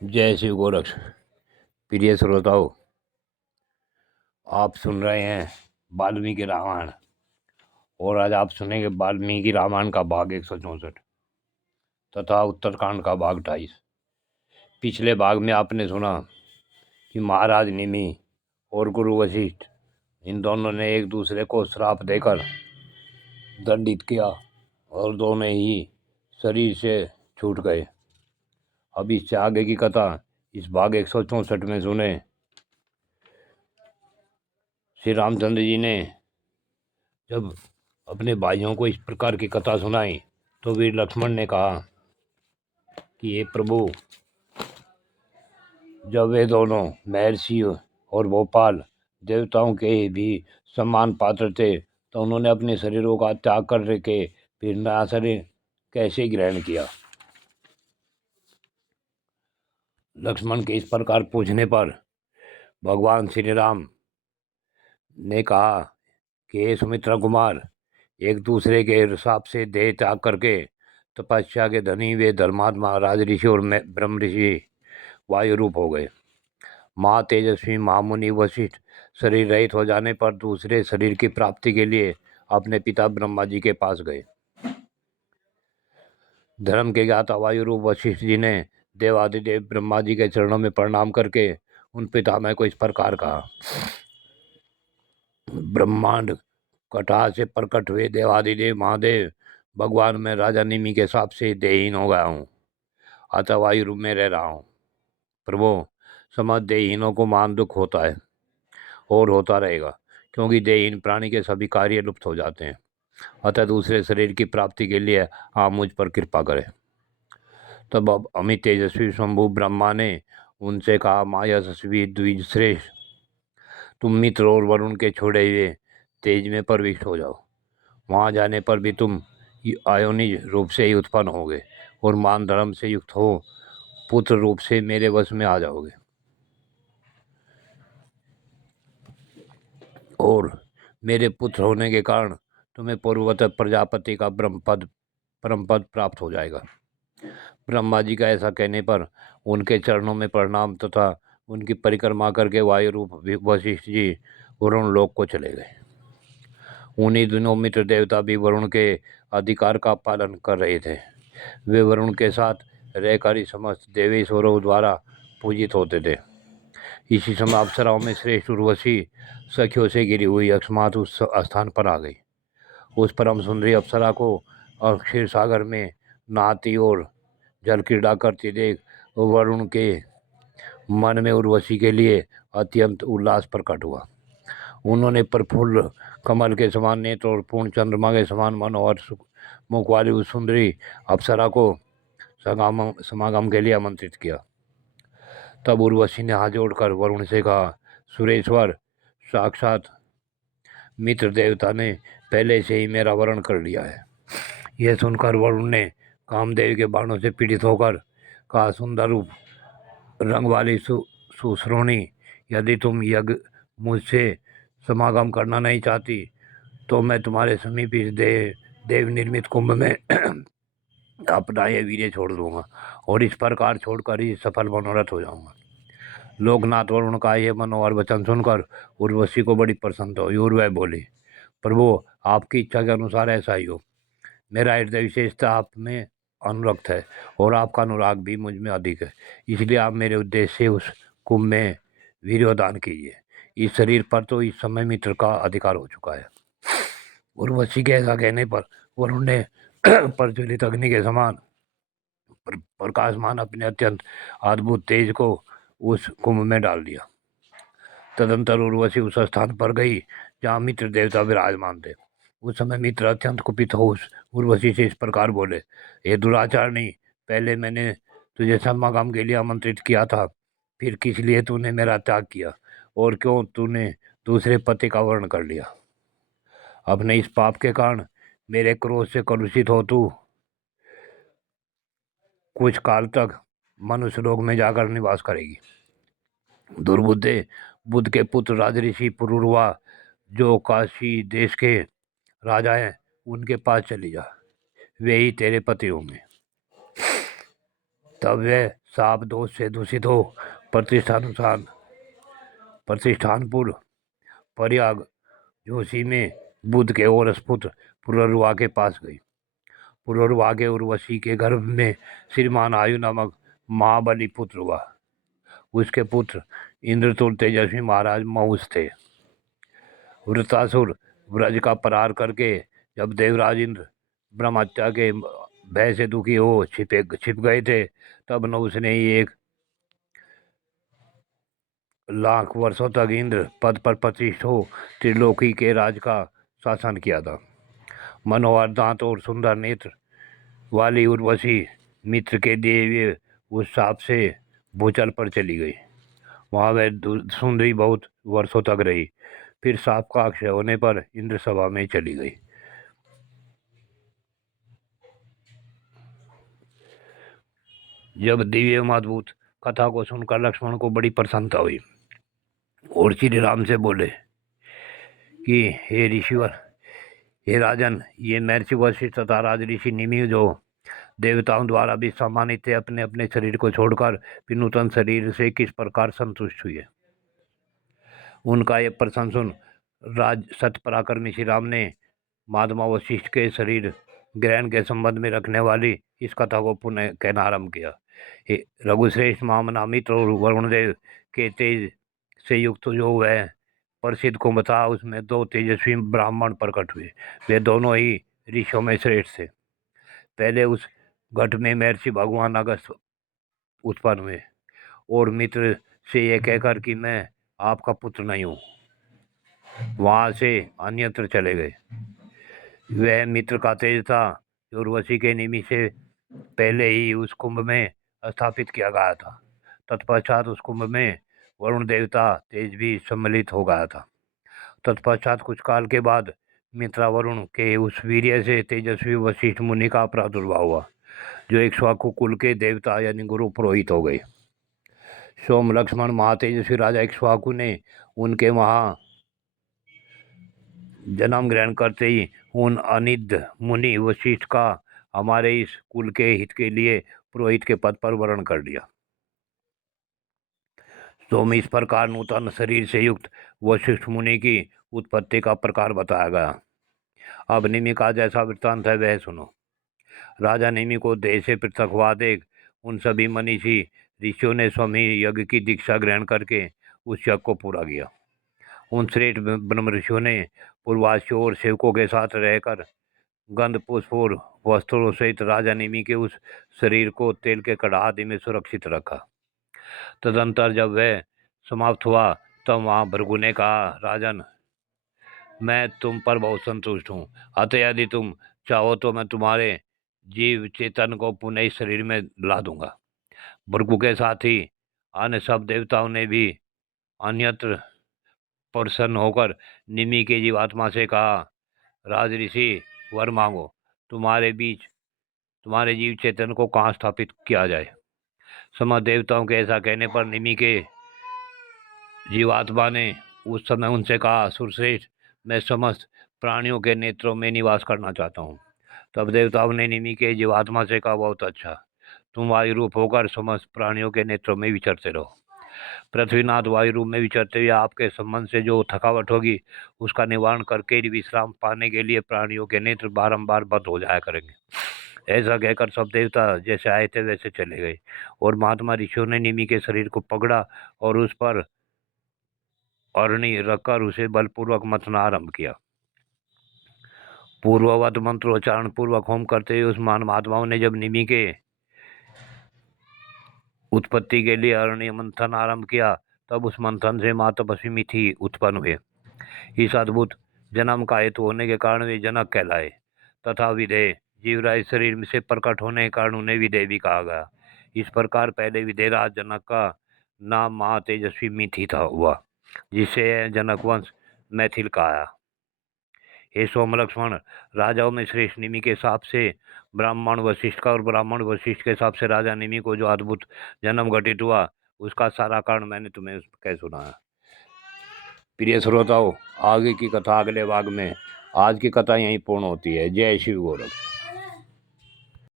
जय शिव गोरक्ष। प्रिय श्रोताओं, आप सुन रहे हैं वाल्मीकि रामायण और आज आप सुनेंगे वाल्मीकि रामायण का भाग 164 तथा उत्तरकांड का भाग 28। पिछले भाग में आपने सुना कि महाराज निमि और गुरु वशिष्ठ इन दोनों ने एक दूसरे को श्राप देकर दंडित किया और दोनों ही शरीर से छूट गए। अब इससे आगे की कथा इस भाग 164 में सुने। श्री रामचंद्र जी ने जब अपने भाइयों को इस प्रकार की कथा सुनाई तो वीर लक्ष्मण ने कहा कि हे प्रभु, जब वे दोनों महर्षि और भोपाल देवताओं के भी सम्मान पात्र थे तो उन्होंने अपने शरीरों का त्याग कर के फिर नया शरीर कैसे ग्रहण किया। लक्ष्मण के इस प्रकार पूछने पर भगवान श्री राम ने कहा कि हे सुमित्रा कुमार, एक दूसरे के हिसाब से देह त्याग करके तपस्या के धनी वे धर्मात्मा राज ऋषि और ब्रह्म ऋषि वायु रूप हो गए। माँ तेजस्वी महामुनि वशिष्ठ शरीर रहित हो जाने पर दूसरे शरीर की प्राप्ति के लिए अपने पिता ब्रह्मा जी के पास गए। धर्म के ज्ञाता वायु रूप वशिष्ठ जी ने देवादिदेव ब्रह्मा जी के चरणों में प्रणाम करके उन पितामह को इस प्रकार कहा, ब्रह्मांड कथा से प्रकट हुए देवादिदेव महादेव भगवान, मैं राजा निमि के हिसाब से देहीन हो गया हूँ, अतः वायु रूप में रह रहा हूँ। प्रभु, समझ देहीनों को महान दुख होता है और होता रहेगा, क्योंकि देहीन प्राणी के सभी कार्य लुप्त हो जाते हैं। अतः दूसरे शरीर की प्राप्ति के लिए आप मुझ पर कृपा करें। तब अब अमित तेजस्वी शंभु ब्रह्मा ने उनसे कहा, माँ यशस्वी द्विज श्रेष्ठ, तुम मित्र और वरुण के छोड़े हुए तेज में प्रविष्ट हो जाओ। वहाँ जाने पर भी तुम आयोनिज रूप से ही उत्पन्न होगे और मान धर्म से युक्त हो पुत्र रूप से मेरे वश में आ जाओगे और मेरे पुत्र होने के कारण तुम्हें पूर्ववत प्रजापति का परम पद प्राप्त हो जाएगा। ब्रह्मा जी का ऐसा कहने पर उनके चरणों में प्रणाम तथा उनकी परिक्रमा करके वायु रूप वशिष्ठ जी वरुण लोक को चले गए। उन्हीं दिनों मित्र देवता भी वरुण के अधिकार का पालन कर रहे थे। वे वरुण के साथ रहकर ही समस्त देवेश्वरों द्वारा पूजित होते थे। इसी समय अप्सराओं में श्रेष्ठ उर्वशी सखियों से घिरी हुई अकस्मात उस स्थान पर आ गई। उस परम सुंदरी अप्सरा को क्षीर सागर में नहाती और जल क्रीड़ा करती देख वरुण के मन में उर्वशी के लिए अत्यंत उल्लास प्रकट हुआ। उन्होंने प्रफुल्ल कमल के समान नेत्र और पूर्ण चंद्रमा के समान मनोहर मुख वाली उस सुंदरी अप्सरा को समागम के लिए आमंत्रित किया। तब उर्वशी ने हाथ जोड़कर वरुण से कहा, सुरेश्वर, साक्षात मित्र देवता ने पहले से ही मेरा वरण कर लिया है। यह सुनकर वरुण ने कामदेव के बाणों से पीड़ित होकर कहा, सुंदर रूप रंग वाली सुश्रोणी, यदि तुम यज्ञ मुझसे समागम करना नहीं चाहती तो मैं तुम्हारे समीप इस देव निर्मित कुंभ में अपना ये वीर्य छोड़ दूंगा और इस प्रकार छोड़कर ही सफल मनोरथ हो जाऊंगा। लोकनाथ वरुण का यह मनोहर वचन सुनकर उर्वशी को बड़ी प्रसन्नता हुई और वह बोली, प्रभु, आपकी इच्छा के अनुसार ऐसा ही हो। मेरा हृदय विशेषता आप में अनुरक्त है और आपका अनुराग भी मुझ में अधिक है, इसलिए आप मेरे उद्देश्य से उस कुंभ में वीर्योदान कीजिए। इस शरीर पर तो इस समय मित्र का अधिकार हो चुका है। उर्वशी के ऐसा कहने पर वरुण ने प्रज्वलित अग्नि के समान प्रकाशमान अपने अत्यंत अद्भुत तेज को उस कुंभ में डाल दिया। तदंतर उर्वशी उस स्थान पर गई जहाँ मित्र देवता विराजमान थे। उस समय मित्र अत्यंत कुपित हो उस उर्वशी से इस प्रकार बोले, हे दुराचारणी, पहले मैंने तुझे समागम के लिए आमंत्रित किया था, फिर किस लिए तूने मेरा त्याग किया और क्यों तूने दूसरे पति का वर्ण कर लिया। अपने इस पाप के कारण मेरे क्रोध से कलुषित हो तू कुछ काल तक मनुष्य लोक में जाकर निवास करेगी। दुर्बुद्धे, बुद्ध के पुत्र राजऋषि पुरुरवा जो काशी देश के राजा हैं उनके पास चली जा, वे ही तेरे पति होंगे। तब वह साप दोष से दूषित हो प्रतिष्ठानपुर प्रयाग जोशी में बुद्ध के और पुत्र पुरुरवा के पास गई। पुरुरवा के उर्वशी के गर्भ में श्रीमान आयु नामक महाबली पुत्र हुआ। उसके पुत्र इंद्रतुल तेजस्वी महाराज महुष थे। वृतासुर ब्रज का परार करके जब देवराज इंद्र ब्रह्महत्या के भय से दुखी हो छिप गए थे, तब नहुष ने ही 1,00,000 वर्षों तक इंद्र पद पर प्रतिष्ठित हो त्रिलोकी के राज का शासन किया था। मनोहर दांत और सुंदर नेत्र वाली उर्वशी मित्र के दिए हुए उस साप से भूचल पर चली गई। वहां वह सुंदरी बहुत वर्षों तक रही। फिर साप का अक्षय होने पर इंद्र सभा में चली गई। जब दिव्य एवं अद्भुत कथा को सुनकर लक्ष्मण को बड़ी प्रसन्नता हुई और श्री राम से बोले कि हे ऋषिवर, हे राजन, ये महर्षि वशिष्ठ तथा राज ऋषि निमि जो देवताओं द्वारा भी सम्मानित थे, अपने अपने शरीर को छोड़कर फिर नूतन शरीर से किस प्रकार संतुष्ट हुए। उनका ये प्रश्न सुन राज सत्य पराक्रमी श्री राम ने महात्मा वशिष्ठ के शरीर ग्रहण के संबंध में रखने वाली इस कथा को पुनः कहना आरंभ किया। रघुश्रेष्ठ महामनामित और वरुणदेव के तेज से युक्त जो वह प्रसिद्ध कुंभ था, उसमें 2 तेजस्वी ब्राह्मण प्रकट हुए। वे दोनों ही ऋषियों में श्रेष्ठ थे। पहले उस घट में महर्षि भगवान अगस्त उत्पन्न हुए और मित्र से यह कहकर कि मैं आपका पुत्र नहीं हूँ, वहां से अन्यत्र चले गए। वह मित्र का तेज था जो उर्वशी के निमि से पहले ही उस कुंभ में स्थापित किया गया था। तत्पश्चात उस कुंभ में वरुण देवता तेज भी सम्मिलित हो गया था। तत्पश्चात कुछ काल के बाद मित्रा वरुण के उस वीर्य से तेजस्वी वशिष्ठ मुनि का प्रादुर्भाव हुआ, जो इक्ष्वाकु कुल के देवता यानी गुरु पुरोहित हो गए। सोम लक्ष्मण महातेजस्वी राजा इक्ष्वाकु ने उनके वहां जन्म ग्रहण करते ही उन अनिद्ध मुनि वशिष्ठ का हमारे इस कुल के हित के लिए पुरोहित के पद पर वर्ण कर दिया। सोम इस प्रकार नूतन शरीर से युक्त वशिष्ठ मुनि की उत्पत्ति का प्रकार बताया गया। अब निमि का जैसा वृत्तांत है वह सुनो। राजा निमि को देह से पृथक हुआ देख उन सभी मनीषी ऋषियों ने स्वयं ही यज्ञ की दीक्षा ग्रहण करके उस यज्ञ को पूरा किया। उन श्रेष्ठ ब्रह्म ऋषियों ने पूर्वासियों और सेवकों के साथ रहकर गंध पुष्प और वस्त्रों सहित राजा निमि के उस शरीर को तेल के कड़ा आदि में सुरक्षित रखा। तदंतर जब वह समाप्त हुआ तब वहां भृगु ने कहा, राजन, मैं तुम पर बहुत संतुष्ट हूँ, अतः यदि तुम चाहो तो मैं तुम्हारे जीव चेतन को पुनः इस शरीर में ला दूंगा। भृगु के साथ ही अन्य सब देवताओं ने भी अन्यत्र प्रसन्न होकर निमि के जीवात्मा से कहा, राज ऋषि, वर मांगो, तुम्हारे जीव चेतन को कहाँ स्थापित किया जाए। समस्त देवताओं के ऐसा कहने पर निमि के जीवात्मा ने उस समय उनसे कहा, सुरश्रेष्ठ, मैं समस्त प्राणियों के नेत्रों में निवास करना चाहता हूँ। तब देवताओं ने निमि के जीवात्मा से कहा, बहुत अच्छा, तुम वायु रूप होकर समस्त प्राणियों के नेत्रों में विचरते रहो। पृथ्वीनाथ वायु रूप में विचरते हुए आपके संबंध से जो थकावट होगी उसका निवारण करके विश्राम पाने के लिए प्राणियों के नेत्र बारंबार बंद हो जाया करेंगे। ऐसा कहकर सब देवता जैसे आए थे वैसे चले गए और महात्मा ऋषियों ने निमि के शरीर को पकड़ा और उस पर अरणी रखकर उसे बलपूर्वक मथना आरंभ किया। पूर्ववत मंत्रोच्चारण पूर्वक होम करते हुए उस महान महात्माओं ने जब निमि के उत्पत्ति के लिए अरण्य मंथन आरंभ किया, तब उस मंथन से माँ तपस्वी मिथि उत्पन्न हुए। इस अद्भुत जन्म का हेतु होने के कारण वे जनक कहलाए तथा विधेय जीवराज शरीर से प्रकट होने के कारण उन्हें विधेय भी कहा गया। इस प्रकार पहले विधेयराज जनक का नाम महातेजस्वी मिथि था हुआ, जिससे जनक वंश मैथिल का आया। हे सोम लक्ष्मण, राजाओं में श्रेष्ठ निमि के हिसाब से ब्राह्मण वशिष्ठ का और ब्राह्मण वशिष्ठ के हिसाब से राजा निमि को जो अद्भुत जन्म घटित हुआ उसका सारा कारण मैंने तुम्हें कह सुनाया। प्रिय श्रोताओं, आगे की कथा अगले भाग में। आज की कथा यहीं पूर्ण होती है। जय शिव गोरख।